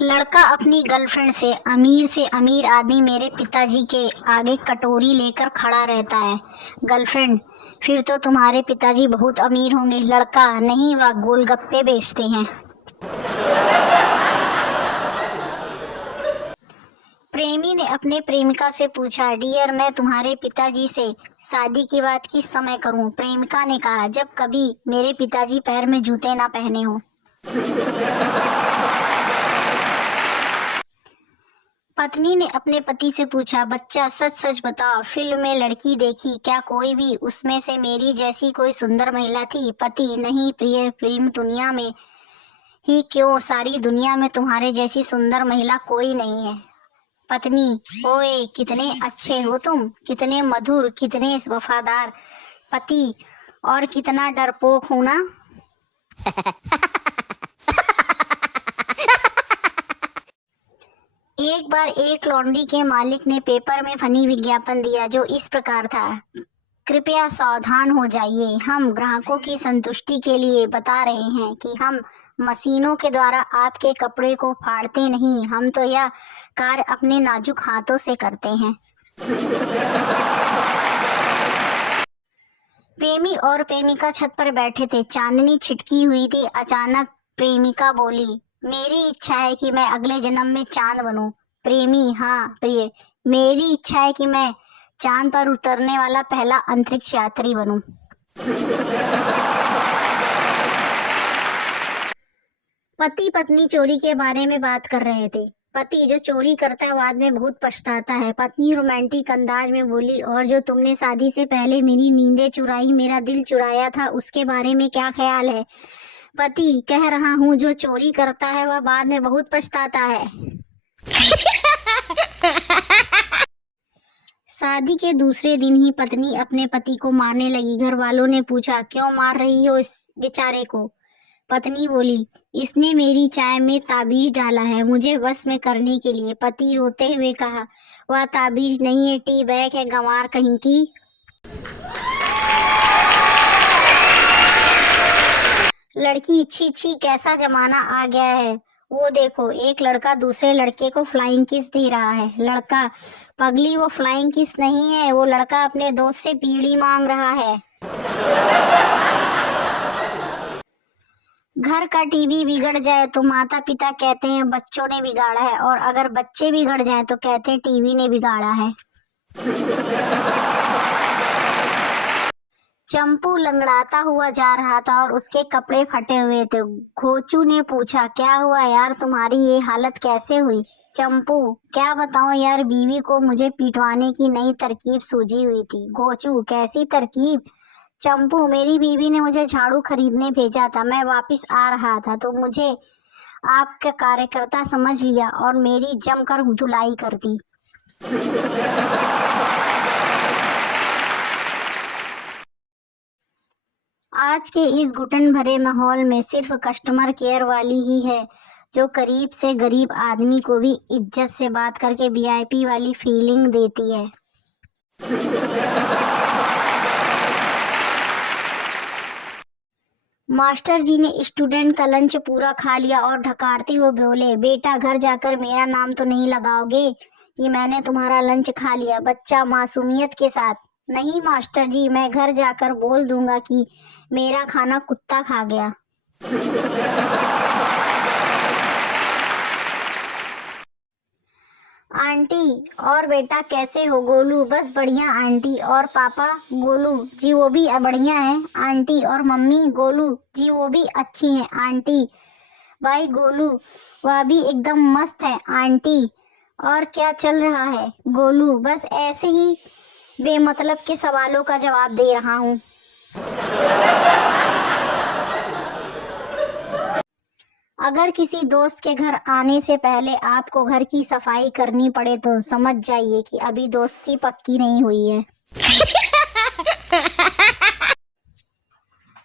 लड़का अपनी गर्लफ्रेंड से अमीर आदमी मेरे पिताजी के आगे कटोरी लेकर खड़ा रहता है। गर्लफ्रेंड: फिर तो तुम्हारे पिताजी बहुत अमीर होंगे। लड़का: नहीं, वह गोलगप्पे बेचते हैं। प्रेमी ने अपने प्रेमिका से पूछा, डियर, मैं तुम्हारे पिताजी से शादी की बात किस समय करूं? प्रेमिका ने कहा, जब कभी मेरे पिताजी पैर में जूते ना पहने हो। पत्नी ने अपने पति से पूछा, बच्चा, सच सच बताओ, फिल्म में लड़की देखी, क्या कोई भी उसमें से मेरी जैसी कोई सुंदर महिला थी? पति: नहीं प्रिय, फिल्म दुनिया में ही क्यों, सारी दुनिया में तुम्हारे जैसी सुंदर महिला कोई नहीं है। पत्नी: ओए, कितने अच्छे हो तुम, कितने मधुर, कितने वफादार। पति: और कितना डरपोक हूं ना। एक बार एक लॉन्ड्री के मालिक ने पेपर में फनी विज्ञापन दिया जो इस प्रकार था, कृपया सावधान हो जाइए, हम ग्राहकों की संतुष्टि के लिए बता रहे हैं कि हम मशीनों के द्वारा आपके कपड़े को फाड़ते नहीं, हम तो यह कार्य अपने नाजुक हाथों से करते हैं। प्रेमी और प्रेमिका छत पर बैठे थे, चांदनी छिटकी हुई थी। अचानक प्रेमिका बोली, मेरी इच्छा है कि मैं अगले जन्म में चांद बनूं। प्रेमी: हाँ प्रिय, मेरी इच्छा है कि मैं चांद पर उतरने वाला पहला अंतरिक्ष यात्री बनूं। पति पत्नी चोरी के बारे में बात कर रहे थे। पति: जो चोरी करता है बाद में बहुत पछताता है। पत्नी रोमांटिक अंदाज में बोली, और जो तुमने शादी से पहले मेरी नींदें चुराई, मेरा दिल चुराया था, उसके बारे में क्या ख्याल है? पति: कह रहा हूँ, जो चोरी करता है वह बाद में बहुत पछताता है। शादी के दूसरे दिन ही पत्नी अपने पति को मारने लगी। घर वालों ने पूछा, क्यों मार रही हो इस बेचारे को? पत्नी बोली, इसने मेरी चाय में ताबीज डाला है मुझे वश में करने के लिए। पति रोते हुए कहा, वह ताबीज नहीं है, टी बैग है, गंवार कहीं की। लड़की: छी छी, कैसा जमाना आ गया है, वो देखो, एक लड़का दूसरे लड़के को फ्लाइंग किस दे रहा है। लड़का: पगली, वो फ्लाइंग किस नहीं है, वो लड़का अपने दोस्त से बीड़ी मांग रहा है। घर का टीवी बिगड़ जाए तो माता पिता कहते हैं बच्चों ने बिगाड़ा है, और अगर बच्चे बिगड़ जाएं तो कहते हैं टीवी ने बिगाड़ा है। चंपू लंगड़ाता हुआ जा रहा था और उसके कपड़े फटे हुए थे। घोचू ने पूछा, क्या हुआ यार, तुम्हारी ये हालत कैसे हुई? चंपू: क्या बताऊं यार, बीवी को मुझे पिटवाने की नई तरकीब सूझी हुई थी। घोचू: कैसी तरकीब? चंपू: मेरी बीवी ने मुझे झाड़ू खरीदने भेजा था, मैं वापस आ रहा था तो मुझे आपका कार्यकर्ता समझ लिया और मेरी जमकर धुलाई कर दी। आज के इस घुटन भरे माहौल में सिर्फ कस्टमर केयर वाली ही है जो करीब से गरीब आदमी को भी इज्जत से बात करके वीआईपी वाली फीलिंग देती है। मास्टर जी ने स्टूडेंट का लंच पूरा खा लिया और ढकारते हुए बोले, बेटा, घर जाकर मेरा नाम तो नहीं लगाओगे कि मैंने तुम्हारा लंच खा लिया? बच्चा मासूमियत के साथ, नहीं मास्टर जी, मैं घर जाकर बोल दूंगा कि मेरा खाना कुत्ता खा गया। आंटी और बेटा कैसे हो? गोलू: बस बढ़िया आंटी। और पापा? गोलू जी वो भी बढ़िया है आंटी। और मम्मी? गोलू जी वो भी अच्छी हैं आंटी। भाई गोलू: वह भी एकदम मस्त है आंटी। और क्या चल रहा है? गोलू: बस ऐसे ही बेमतलब के सवालों का जवाब दे रहा हूँ। अगर किसी दोस्त के घर आने से पहले आपको घर की सफाई करनी पड़े तो समझ जाइए कि अभी दोस्ती पक्की नहीं हुई है।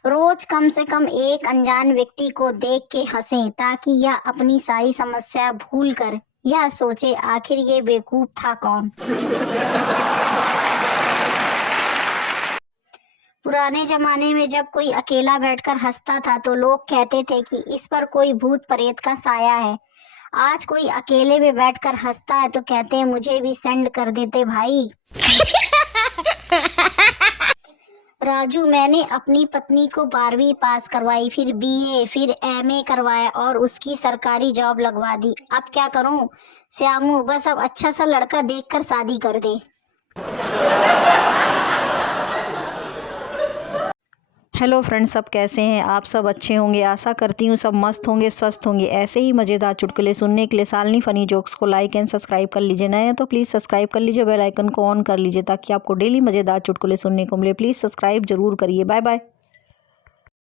रोज कम से कम एक अनजान व्यक्ति को देख के हंसें ताकि यह अपनी सारी समस्या भूल कर यह सोचे, आखिर ये बेवकूफ था कौन। पुराने जमाने में जब कोई अकेला बैठकर हंसता था तो लोग कहते थे कि इस पर कोई भूत प्रेत का साया है। आज कोई अकेले में बैठकर हंसता है तो कहते हैं मुझे भी सेंड कर देते भाई। राजू, मैंने अपनी पत्नी को 12वीं पास करवाई, फिर बीए, फिर एमए करवाया और उसकी सरकारी जॉब लगवा दी। अब क्या करूं? श्यामू, बस अब अच्छा सा लड़का देखकर शादी कर दे। हेलो फ्रेंड्स, सब कैसे हैं आप? सब अच्छे होंगे, आशा करती हूँ सब मस्त होंगे, स्वस्थ होंगे। ऐसे ही मज़ेदार चुटकुले सुनने के लिए शालिनी फ़नी जोक्स को लाइक एंड सब्सक्राइब कर लीजिए। नए हैं तो प्लीज़ सब्सक्राइब कर लीजिए, बेल आइकन को ऑन कर लीजिए ताकि आपको डेली मज़ेदार चुटकुले सुनने को मिले। प्लीज़ सब्सक्राइब जरूर करिए। Bye bye.